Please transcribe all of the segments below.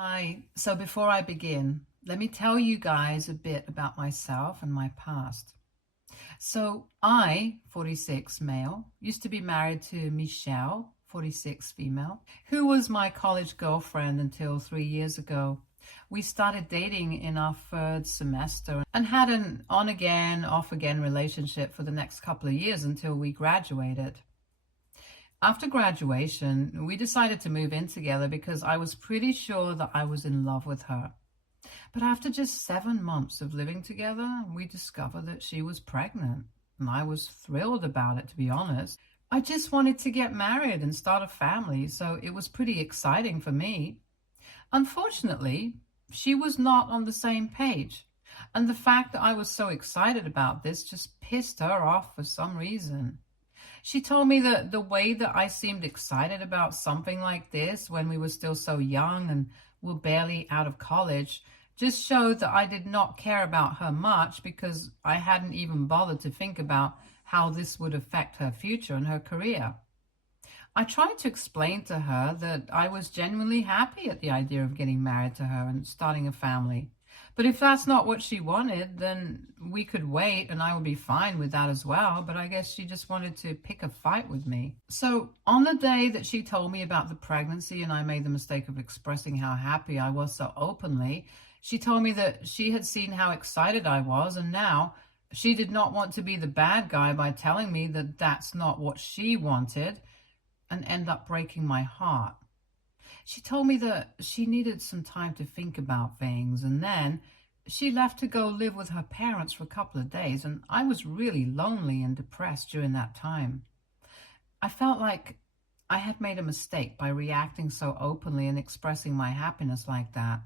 Hi, so before I begin, let me tell you guys a bit about myself and my past. So I, 46 male, used to be married to Michelle, 46 female, who was my college girlfriend until 3 years ago. We started dating in our third semester and had an on-again, off-again relationship for the next couple of years until we graduated. After graduation, we decided to move in together because I was pretty sure that I was in love with her. But after just 7 months of living together, we discovered that she was pregnant, and I was thrilled about it, to be honest. I just wanted to get married and start a family, so it was pretty exciting for me. Unfortunately, she was not on the same page, and the fact that I was so excited about this just pissed her off for some reason. She told me that the way that I seemed excited about something like this when we were still so young and were barely out of college just showed that I did not care about her much because I hadn't even bothered to think about how this would affect her future and her career. I tried to explain to her that I was genuinely happy at the idea of getting married to her and starting a family. But if that's not what she wanted, then we could wait and I would be fine with that as well. But I guess she just wanted to pick a fight with me. So on the day that she told me about the pregnancy and I made the mistake of expressing how happy I was so openly, she told me that she had seen how excited I was and now she did not want to be the bad guy by telling me that that's not what she wanted and end up breaking my heart. She told me that she needed some time to think about things, and then she left to go live with her parents for a couple of days, and I was really lonely and depressed during that time. I felt like I had made a mistake by reacting so openly and expressing my happiness like that.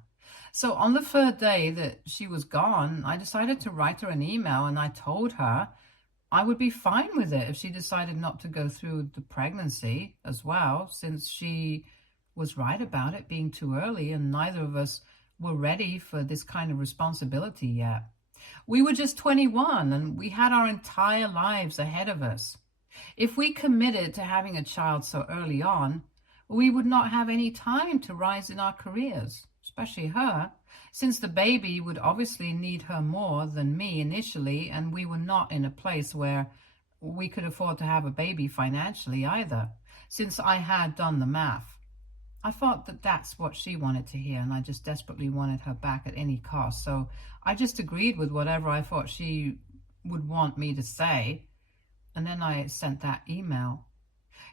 So on the third day that she was gone, I decided to write her an email, and I told her I would be fine with it if she decided not to go through the pregnancy as well, since she was right about it being too early and neither of us were ready for this kind of responsibility yet. We were just 21 and we had our entire lives ahead of us. If we committed to having a child so early on, we would not have any time to rise in our careers, especially her, since the baby would obviously need her more than me initially, and we were not in a place where we could afford to have a baby financially either, since I had done the math. I thought that that's what she wanted to hear, and I just desperately wanted her back at any cost. So I just agreed with whatever I thought she would want me to say, and then I sent that email.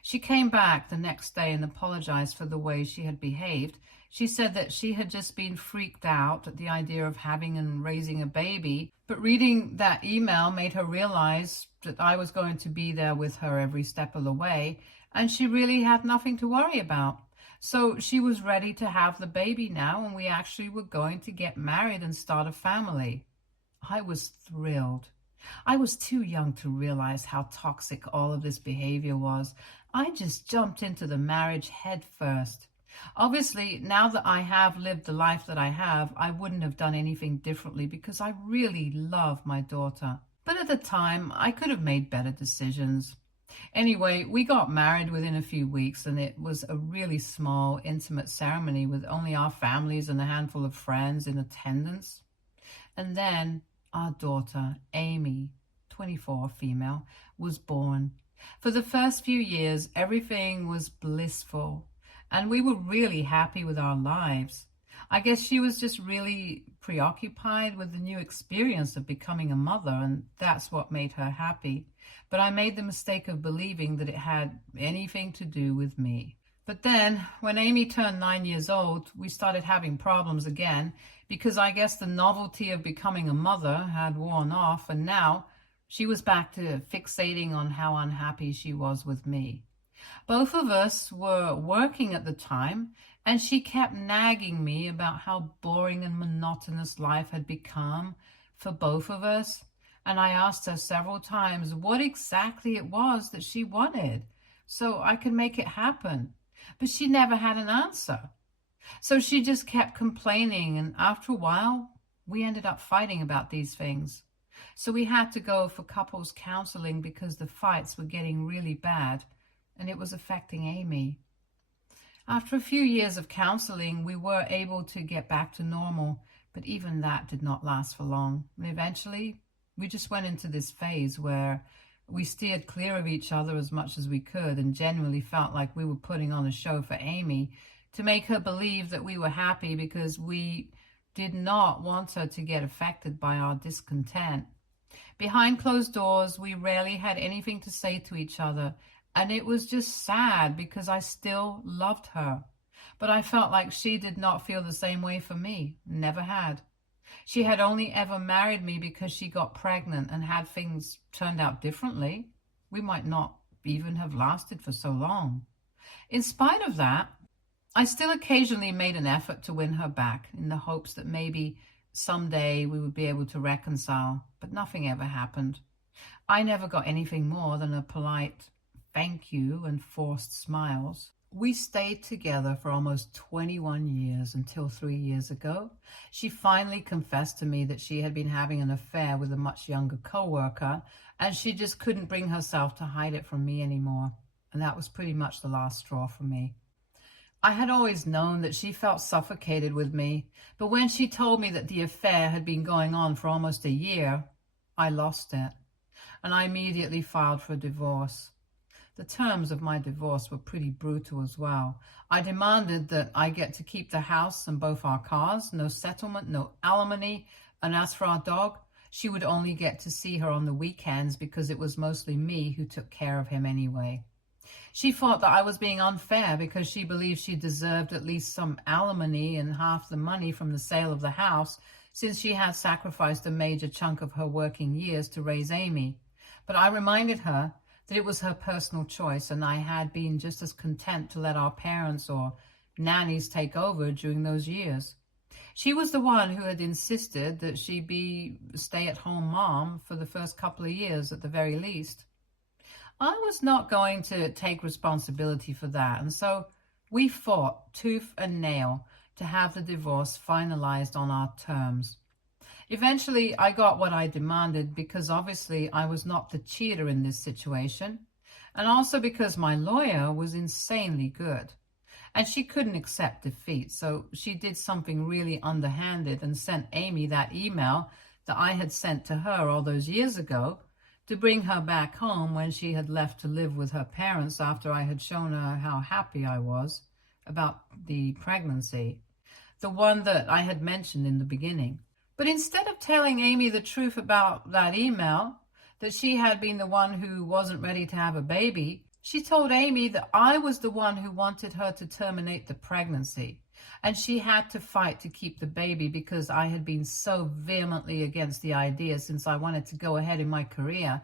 She came back the next day and apologized for the way she had behaved. She said that she had just been freaked out at the idea of having and raising a baby, but reading that email made her realize that I was going to be there with her every step of the way, and she really had nothing to worry about. So she was ready to have the baby now, and we actually were going to get married and start a family. I was thrilled. I was too young to realize how toxic all of this behavior was. I just jumped into the marriage head first. Obviously, now that I have lived the life that I have, I wouldn't have done anything differently because I really love my daughter. But at the time, I could have made better decisions. Anyway, we got married within a few weeks, and it was a really small, intimate ceremony with only our families and a handful of friends in attendance. And then our daughter, Amy, 24 female, was born. For the first few years, everything was blissful, and we were really happy with our lives. I guess she was just really preoccupied with the new experience of becoming a mother, and that's what made her happy. But I made the mistake of believing that it had anything to do with me. But then, when Amy turned 9 years old, we started having problems again, because I guess the novelty of becoming a mother had worn off, and now she was back to fixating on how unhappy she was with me. Both of us were working at the time, and she kept nagging me about how boring and monotonous life had become for both of us. And I asked her several times what exactly it was that she wanted so I could make it happen. But she never had an answer. So she just kept complaining, and after a while, we ended up fighting about these things. So we had to go for couples counseling because the fights were getting really bad, and it was affecting Amy. After a few years of counseling, we were able to get back to normal, but even that did not last for long. And eventually, we just went into this phase where we steered clear of each other as much as we could and genuinely felt like we were putting on a show for Amy to make her believe that we were happy because we did not want her to get affected by our discontent. Behind closed doors, we rarely had anything to say to each other, and it was just sad because I still loved her. But I felt like she did not feel the same way for me, never had. She had only ever married me because she got pregnant, and had things turned out differently, we might not even have lasted for so long. In spite of that, I still occasionally made an effort to win her back in the hopes that maybe someday we would be able to reconcile, but nothing ever happened. I never got anything more than a polite thank you and forced smiles. We stayed together for almost 21 years until 3 years ago. She finally confessed to me that she had been having an affair with a much younger co-worker, and she just couldn't bring herself to hide it from me anymore. And that was pretty much the last straw for me. I had always known that she felt suffocated with me, but when she told me that the affair had been going on for almost a year, I lost it, and I immediately filed for divorce. The terms of my divorce were pretty brutal as well. I demanded that I get to keep the house and both our cars, no settlement, no alimony, and as for our dog, she would only get to see her on the weekends because it was mostly me who took care of him anyway. She thought that I was being unfair because she believed she deserved at least some alimony and half the money from the sale of the house, since she had sacrificed a major chunk of her working years to raise Amy. But I reminded her that it was her personal choice, and I had been just as content to let our parents or nannies take over during those years. She was the one who had insisted that she be a stay-at-home mom for the first couple of years at the very least. I was not going to take responsibility for that, and so we fought tooth and nail to have the divorce finalized on our terms. Eventually, I got what I demanded because obviously I was not the cheater in this situation, and also because my lawyer was insanely good. And she couldn't accept defeat, so she did something really underhanded and sent Amy that email that I had sent to her all those years ago to bring her back home when she had left to live with her parents after I had shown her how happy I was about the pregnancy, the one that I had mentioned in the beginning. But instead of telling Amy the truth about that email, that she had been the one who wasn't ready to have a baby, she told Amy that I was the one who wanted her to terminate the pregnancy, and she had to fight to keep the baby because I had been so vehemently against the idea since I wanted to go ahead in my career,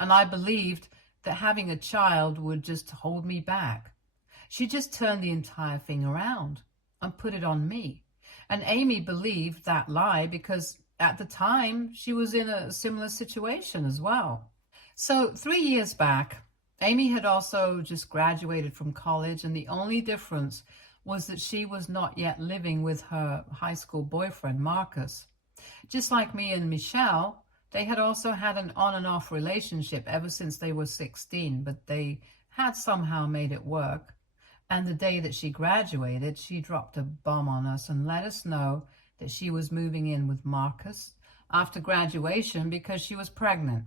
and I believed that having a child would just hold me back. She just turned the entire thing around and put it on me. And Amy believed that lie because at the time she was in a similar situation as well. So 3 years back, Amy had also just graduated from college, and the only difference was that she was not yet living with her high school boyfriend, Marcus. Just like me and Michelle, they had also had an on and off relationship ever since they were 16, but they had somehow made it work. And the day that she graduated, she dropped a bomb on us and let us know that she was moving in with Marcus after graduation because she was pregnant.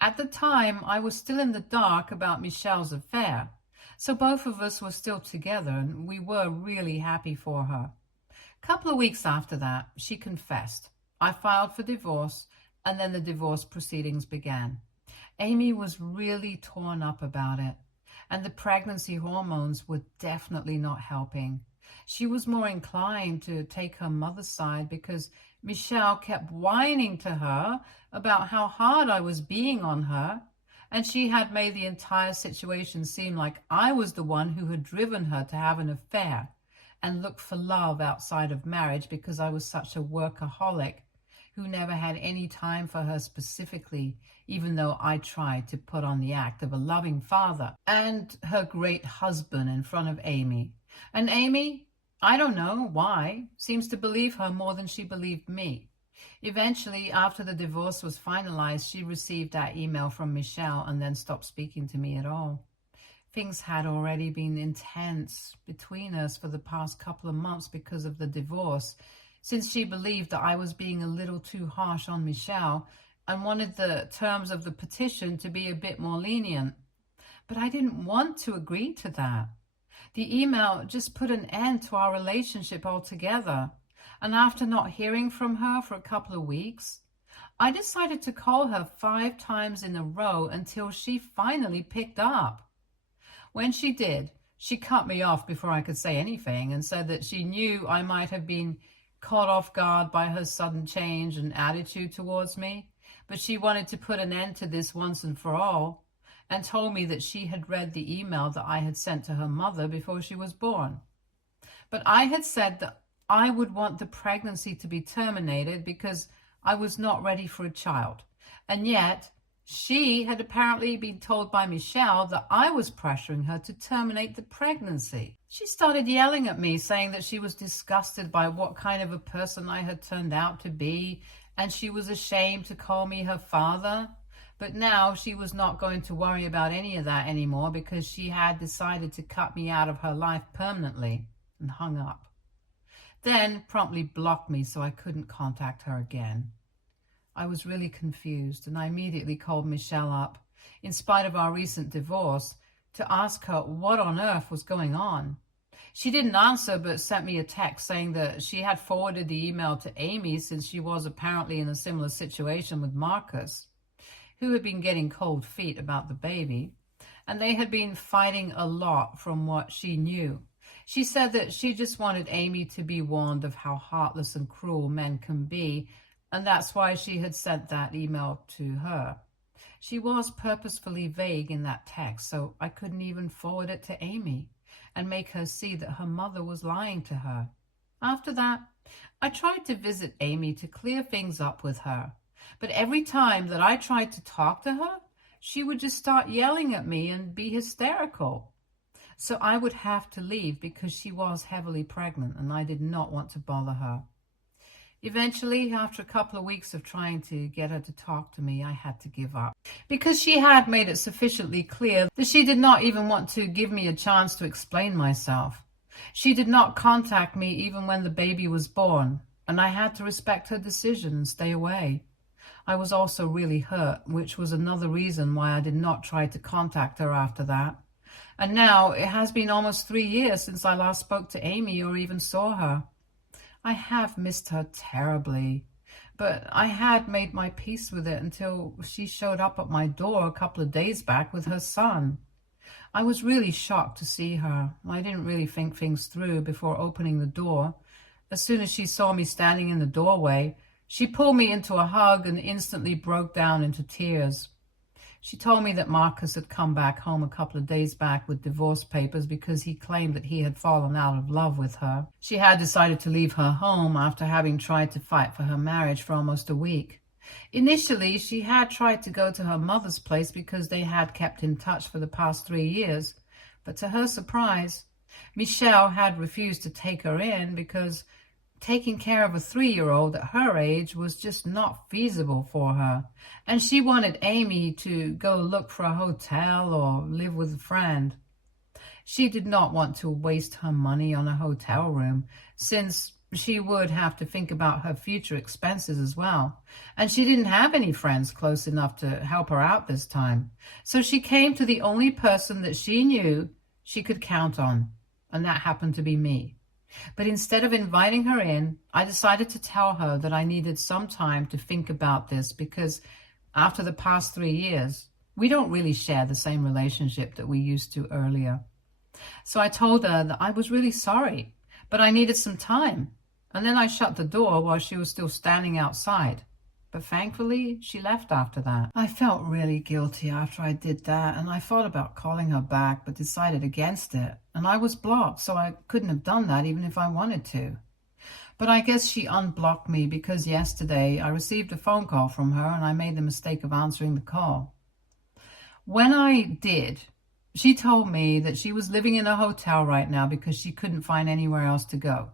At the time, I was still in the dark about Michelle's affair, so both of us were still together, and we were really happy for her. A couple of weeks after that, she confessed. I filed for divorce, and then the divorce proceedings began. Amy was really torn up about it, and the pregnancy hormones were definitely not helping. She was more inclined to take her mother's side because Michelle kept whining to her about how hard I was being on her, and she had made the entire situation seem like I was the one who had driven her to have an affair and look for love outside of marriage because I was such a workaholic who never had any time for her specifically, even though I tried to put on the act of a loving father and her great husband in front of Amy. And Amy, I don't know why, seems to believe her more than she believed me. Eventually, after the divorce was finalized, she received that email from Michelle and then stopped speaking to me at all. Things had already been intense between us for the past couple of months because of the divorce, since she believed that I was being a little too harsh on Michelle and wanted the terms of the petition to be a bit more lenient. But I didn't want to agree to that. The email just put an end to our relationship altogether. And after not hearing from her for a couple of weeks, I decided to call her 5 times in a row until she finally picked up. When she did, she cut me off before I could say anything and said that she knew I might have been caught off guard by her sudden change and attitude towards me, but she wanted to put an end to this once and for all, and told me that she had read the email that I had sent to her mother before she was born. But I had said that I would want the pregnancy to be terminated because I was not ready for a child, and yet she had apparently been told by Michelle that I was pressuring her to terminate the pregnancy. She started yelling at me, saying that she was disgusted by what kind of a person I had turned out to be, and she was ashamed to call me her father. But now she was not going to worry about any of that anymore because she had decided to cut me out of her life permanently, and hung up. Then promptly blocked me so I couldn't contact her again. I was really confused, and I immediately called Michelle up, in spite of our recent divorce, to ask her what on earth was going on. She didn't answer, but sent me a text saying that she had forwarded the email to Amy, since she was apparently in a similar situation with Marcus, who had been getting cold feet about the baby, and they had been fighting a lot from what she knew. She said that she just wanted Amy to be warned of how heartless and cruel men can be, and that's why she had sent that email to her. She was purposefully vague in that text, so I couldn't even forward it to Amy and make her see that her mother was lying to her. After that, I tried to visit Amy to clear things up with her, but every time that I tried to talk to her, she would just start yelling at me and be hysterical. So I would have to leave because she was heavily pregnant and I did not want to bother her. Eventually, after a couple of weeks of trying to get her to talk to me, I had to give up, because she had made it sufficiently clear that she did not even want to give me a chance to explain myself. She did not contact me even when the baby was born, and I had to respect her decision and stay away. I was also really hurt, which was another reason why I did not try to contact her after that. And now it has been almost 3 years since I last spoke to Amy or even saw her. I have missed her terribly, but I had made my peace with it until she showed up at my door a couple of days back with her son. I was really shocked to see her. I didn't really think things through before opening the door. As soon as she saw me standing in the doorway, she pulled me into a hug and instantly broke down into tears. She told me that Marcus had come back home a couple of days back with divorce papers because he claimed that he had fallen out of love with her. She had decided to leave her home after having tried to fight for her marriage for almost a week. Initially, she had tried to go to her mother's place because they had kept in touch for the past 3 years. But to her surprise, Michelle had refused to take her in because taking care of a 3-year-old at her age was just not feasible for her, and she wanted Amy to go look for a hotel or live with a friend. She did not want to waste her money on a hotel room, since she would have to think about her future expenses as well, and she didn't have any friends close enough to help her out this time. So she came to the only person that she knew she could count on, and that happened to be me. But instead of inviting her in, I decided to tell her that I needed some time to think about this because after the past 3 years, we don't really share the same relationship that we used to earlier. So I told her that I was really sorry, but I needed some time. And then I shut the door while she was still standing outside. But thankfully, she left after that. I felt really guilty after I did that, and I thought about calling her back, but decided against it. And I was blocked, so I couldn't have done that even if I wanted to. But I guess she unblocked me because yesterday I received a phone call from her and I made the mistake of answering the call. When I did, she told me that she was living in a hotel right now because she couldn't find anywhere else to go.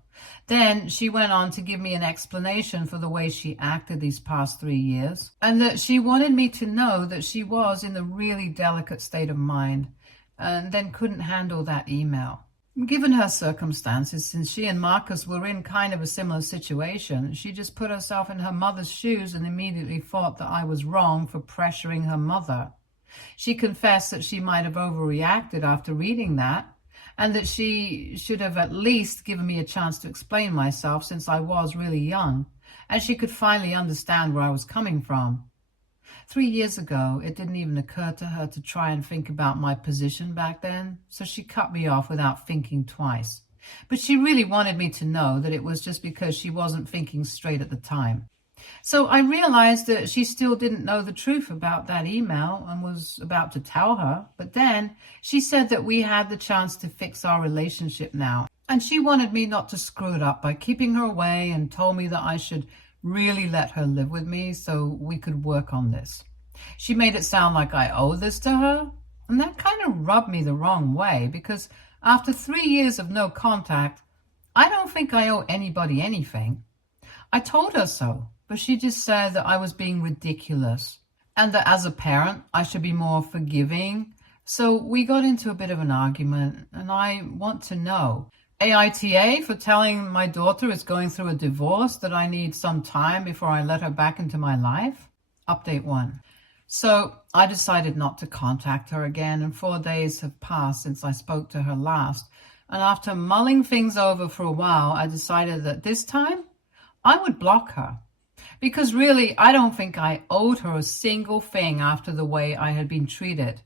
Then she went on to give me an explanation for the way she acted these past 3 years, and that she wanted me to know that she was in a really delicate state of mind, and then couldn't handle that email. Given her circumstances, since she and Marcus were in kind of a similar situation, she just put herself in her mother's shoes and immediately thought that I was wrong for pressuring her mother. She confessed that she might have overreacted after reading that, and that she should have at least given me a chance to explain myself since I was really young, and she could finally understand where I was coming from. 3 years ago, it didn't even occur to her to try and think about my position back then, so she cut me off without thinking twice. But she really wanted me to know that it was just because she wasn't thinking straight at the time. So I realized that she still didn't know the truth about that email and was about to tell her. But then she said that we had the chance to fix our relationship now. And she wanted me not to screw it up by keeping her away and told me that I should really let her live with me so we could work on this. She made it sound like I owe this to her. And that kind of rubbed me the wrong way because after 3 years of no contact, I don't think I owe anybody anything. I told her so. But she just said that I was being ridiculous and that as a parent, I should be more forgiving. So we got into a bit of an argument, and I want to know, AITA for telling my daughter is going through a divorce that I need some time before I let her back into my life? Update 1. So I decided not to contact her again, and 4 days have passed since I spoke to her last. And after mulling things over for a while, I decided that this time I would block her. Because really, I don't think I owed her a single thing after the way I had been treated.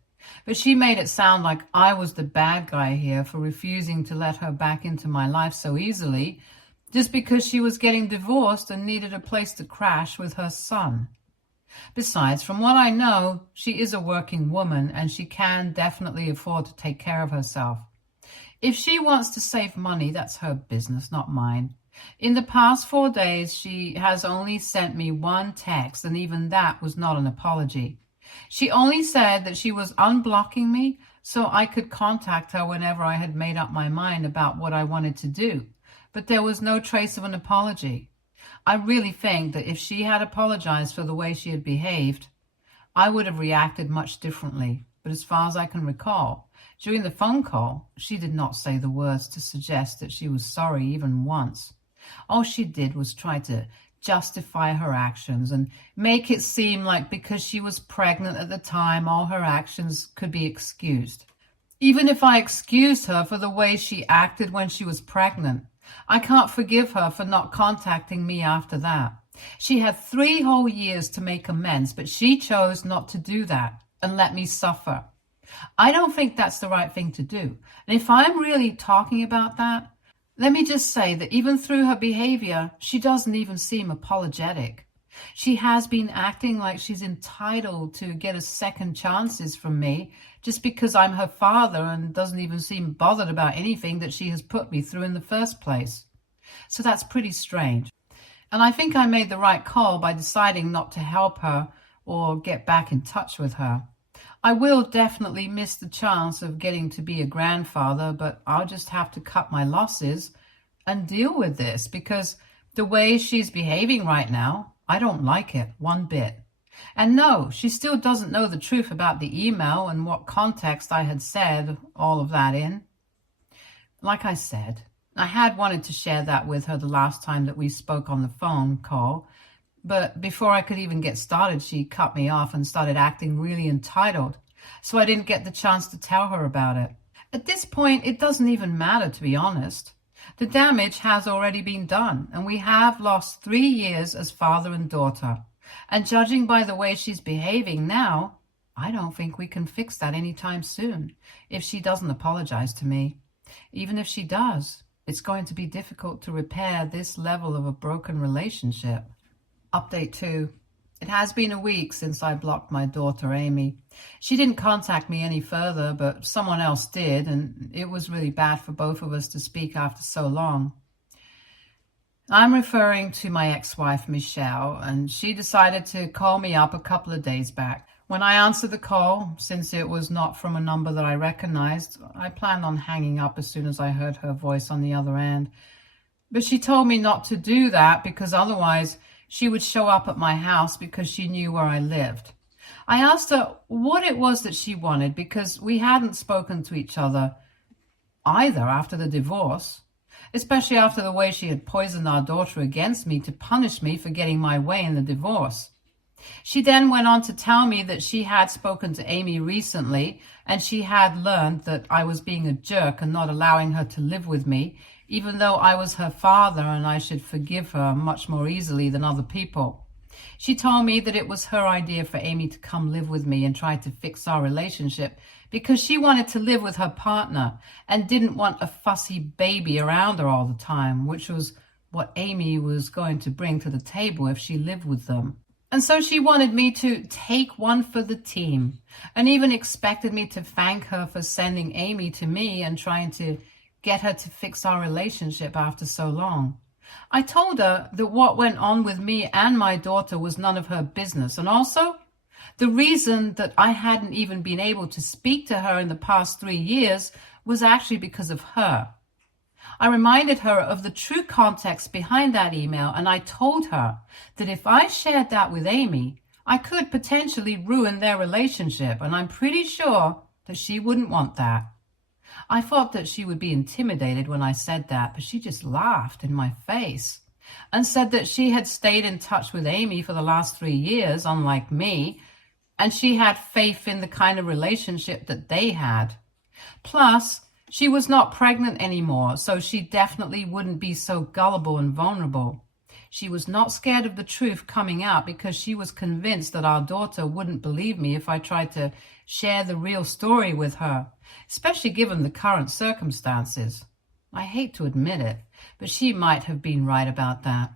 But she made it sound like I was the bad guy here for refusing to let her back into my life so easily, just because she was getting divorced and needed a place to crash with her son. Besides, from what I know, she is a working woman and she can definitely afford to take care of herself. If she wants to save money, that's her business, not mine. In the past 4 days, she has only sent me one text, and even that was not an apology. She only said that she was unblocking me so I could contact her whenever I had made up my mind about what I wanted to do, but there was no trace of an apology. I really think that if she had apologized for the way she had behaved, I would have reacted much differently. But as far as I can recall, during the phone call, she did not say the words to suggest that she was sorry even once. All she did was try to justify her actions and make it seem like because she was pregnant at the time, all her actions could be excused. Even if I excused her for the way she acted when she was pregnant, I can't forgive her for not contacting me after that. She had 3 whole years to make amends, but she chose not to do that and let me suffer. I don't think that's the right thing to do. And if I'm really talking about that, let me just say that even through her behavior, she doesn't even seem apologetic. She has been acting like she's entitled to get a second chances from me just because I'm her father and doesn't even seem bothered about anything that she has put me through in the first place. So that's pretty strange. And I think I made the right call by deciding not to help her or get back in touch with her. I will definitely miss the chance of getting to be a grandfather, but I'll just have to cut my losses and deal with this because the way she's behaving right now, I don't like it one bit. And no, she still doesn't know the truth about the email and what context I had said all of that in. Like I said, I had wanted to share that with her the last time that we spoke on the phone call, but before I could even get started, she cut me off and started acting really entitled, so I didn't get the chance to tell her about it. At this point, it doesn't even matter, to be honest. The damage has already been done, and we have lost 3 years as father and daughter. And judging by the way she's behaving now, I don't think we can fix that anytime soon if she doesn't apologize to me. Even if she does, it's going to be difficult to repair this level of a broken relationship. Update 2. It has been a week since I blocked my daughter, Amy. She didn't contact me any further, but someone else did, and it was really bad for both of us to speak after so long. I'm referring to my ex-wife, Michelle, and she decided to call me up a couple of days back. When I answered the call, since it was not from a number that I recognized, I planned on hanging up as soon as I heard her voice on the other end. But she told me not to do that because otherwise she would show up at my house because she knew where I lived. I asked her what it was that she wanted because we hadn't spoken to each other either after the divorce, especially after the way she had poisoned our daughter against me to punish me for getting my way in the divorce. She then went on to tell me that she had spoken to Amy recently and she had learned that I was being a jerk and not allowing her to live with me, even though I was her father and I should forgive her much more easily than other people. She told me that it was her idea for Amy to come live with me and try to fix our relationship because she wanted to live with her partner and didn't want a fussy baby around her all the time, which was what Amy was going to bring to the table if she lived with them. And so she wanted me to take one for the team and even expected me to thank her for sending Amy to me and trying to get her to fix our relationship after so long. I told her that what went on with me and my daughter was none of her business. And also, the reason that I hadn't even been able to speak to her in the past 3 years was actually because of her. I reminded her of the true context behind that email, and I told her that if I shared that with Amy, I could potentially ruin their relationship, and I'm pretty sure that she wouldn't want that. I thought that she would be intimidated when I said that, but she just laughed in my face and said that she had stayed in touch with Amy for the last 3 years, unlike me, and she had faith in the kind of relationship that they had. Plus, she was not pregnant anymore, so she definitely wouldn't be so gullible and vulnerable. She was not scared of the truth coming out because she was convinced that our daughter wouldn't believe me if I tried to share the real story with her, especially given the current circumstances. I hate to admit it, but she might have been right about that.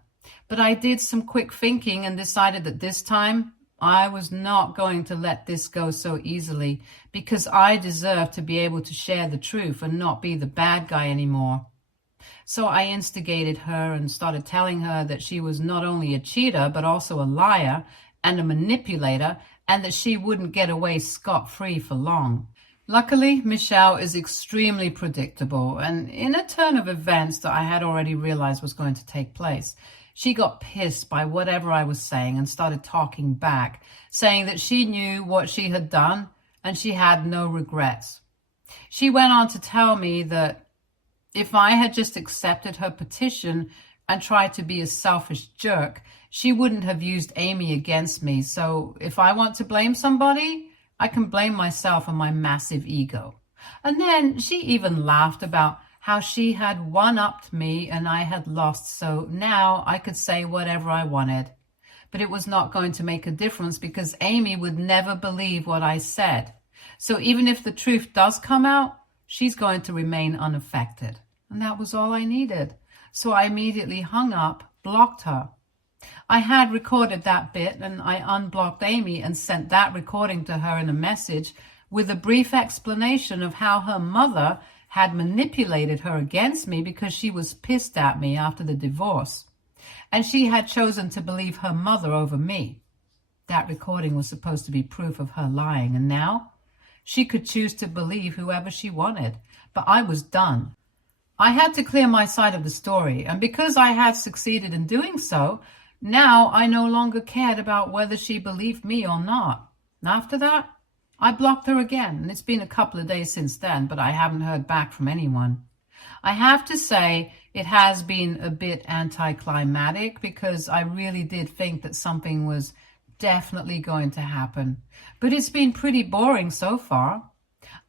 But I did some quick thinking and decided that this time I was not going to let this go so easily because I deserve to be able to share the truth and not be the bad guy anymore. So I instigated her and started telling her that she was not only a cheater, but also a liar and a manipulator, and that she wouldn't get away scot-free for long. Luckily, Michelle is extremely predictable, and in a turn of events that I had already realized was going to take place, she got pissed by whatever I was saying and started talking back, saying that she knew what she had done and she had no regrets. She went on to tell me that if I had just accepted her petition and tried to be a selfish jerk, she wouldn't have used Amy against me. So if I want to blame somebody, I can blame myself and my massive ego. And then she even laughed about how she had one-upped me and I had lost, so now I could say whatever I wanted. But it was not going to make a difference because Amy would never believe what I said. So even if the truth does come out, she's going to remain unaffected. And that was all I needed. So I immediately hung up, blocked her. I had recorded that bit and I unblocked Amy and sent that recording to her in a message with a brief explanation of how her mother had manipulated her against me because she was pissed at me after the divorce. And she had chosen to believe her mother over me. That recording was supposed to be proof of her lying, and now she could choose to believe whoever she wanted. But I was done. I had to clear my side of the story, and because I had succeeded in doing so, now I no longer cared about whether she believed me or not. After that, I blocked her again, and it's been a couple of days since then, but I haven't heard back from anyone. I have to say it has been a bit anticlimactic because I really did think that something was definitely going to happen. But it's been pretty boring so far.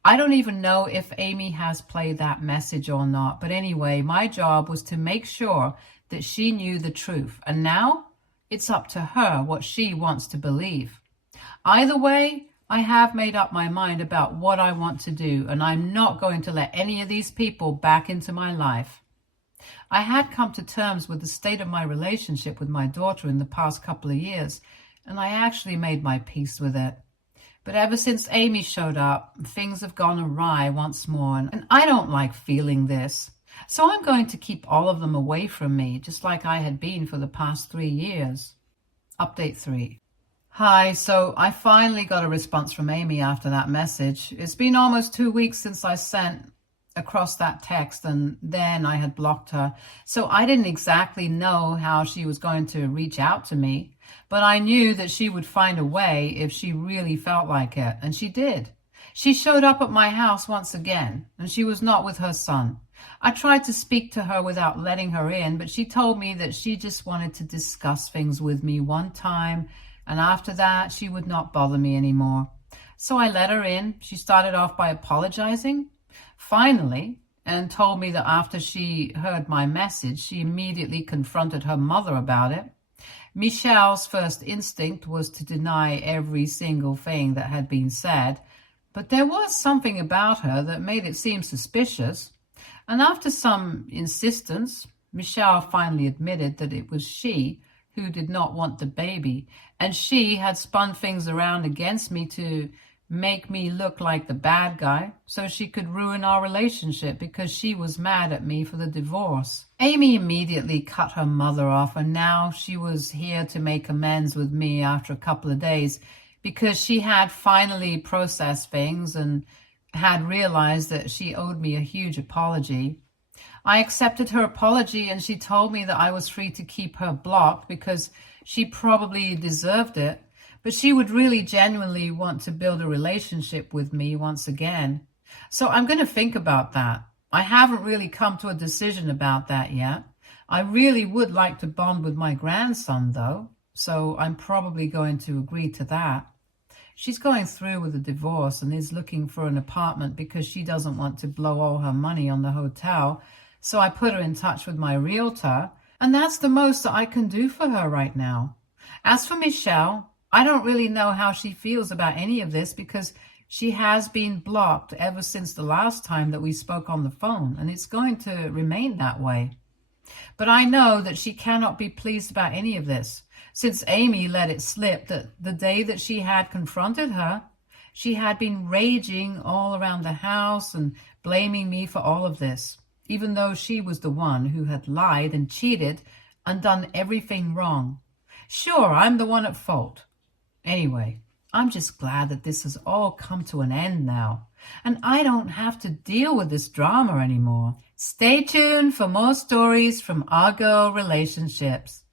I don't even know if Amy has played that message or not, but anyway, my job was to make sure that she knew the truth, and now it's up to her what she wants to believe. Either way, I have made up my mind about what I want to do, and I'm not going to let any of these people back into my life. I had come to terms with the state of my relationship with my daughter in the past couple of years, and I actually made my peace with it. But ever since Amy showed up, things have gone awry once more, and I don't like feeling this. So I'm going to keep all of them away from me, just like I had been for the past 3 years. Update 3. Hi, so I finally got a response from Amy after that message. It's been almost 2 weeks since I sent across that text, and then I had blocked her. So I didn't exactly know how she was going to reach out to me, but I knew that she would find a way if she really felt like it, and she did. She showed up at my house once again, and she was not with her son. I tried to speak to her without letting her in, but she told me that she just wanted to discuss things with me one time, and after that, she would not bother me anymore. So I let her in. She started off by apologizing, finally, and told me that after she heard my message, she immediately confronted her mother about it. Michelle's first instinct was to deny every single thing that had been said, but there was something about her that made it seem suspicious. And after some insistence, Michelle finally admitted that it was she who did not want the baby, and she had spun things around against me to make me look like the bad guy so she could ruin our relationship because she was mad at me for the divorce. Amy immediately cut her mother off, and now she was here to make amends with me after a couple of days because she had finally processed things and had realized that she owed me a huge apology. I accepted her apology, and she told me that I was free to keep her blocked because she probably deserved it, but she would really genuinely want to build a relationship with me once again. So I'm going to think about that. I haven't really come to a decision about that yet. I really would like to bond with my grandson, though, so I'm probably going to agree to that. She's going through with a divorce and is looking for an apartment because she doesn't want to blow all her money on the hotel. So I put her in touch with my realtor, and that's the most that I can do for her right now. As for Michelle, I don't really know how she feels about any of this because she has been blocked ever since the last time that we spoke on the phone, and it's going to remain that way. But I know that she cannot be pleased about any of this, since Amy let it slip that the day that she had confronted her, she had been raging all around the house and blaming me for all of this, even though she was the one who had lied and cheated and done everything wrong. Sure, I'm the one at fault. Anyway, I'm just glad that this has all come to an end now, and I don't have to deal with this drama anymore. Stay tuned for more stories from our girl relationships.